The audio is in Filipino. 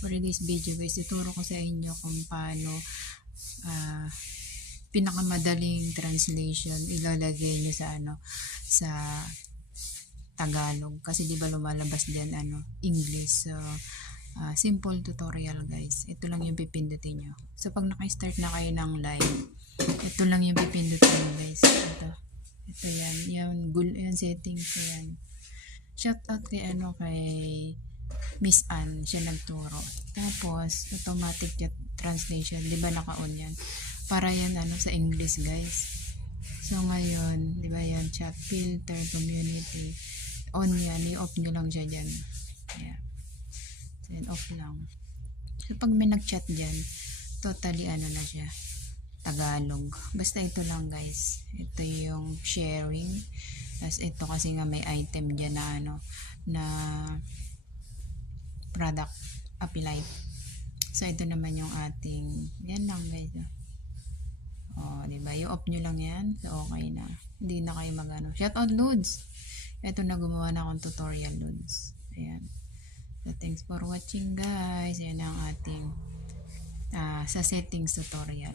For this video guys, ituro ko sa inyo kung paano ah, pinakamadaling translation ilalagay nyo sa sa Tagalog, kasi di ba lumalabas diyan English. So simple tutorial guys, ito lang yung pipindutin nyo. So pag naka-start na kayo ng live, ito lang yung pipindutin nyo guys. Ito yan settings yan. Shout out kay kay Miss Ann, siya nagturo. Tapos automatic translation, di ba naka-on yan? Para yan sa English guys. So ngayon, di ba yan, chat filter, community, on yan, i-off nyo lang siya dyan. Ayan. So yan, off lang. So pag may nag-chat dyan, totally na siya, Tagalog. Basta ito lang guys. Ito yung sharing. Tapos ito kasi nga may item dyan na product apply. So ito naman yung ating, yan lang guys. Diba? I-off nyo lang yan. So okay na. Hindi na kayo shout out Lods. Ito na, gumawa na akong tutorial Lods. Ayan. So thanks for watching guys. Yan ang ating sa settings tutorial.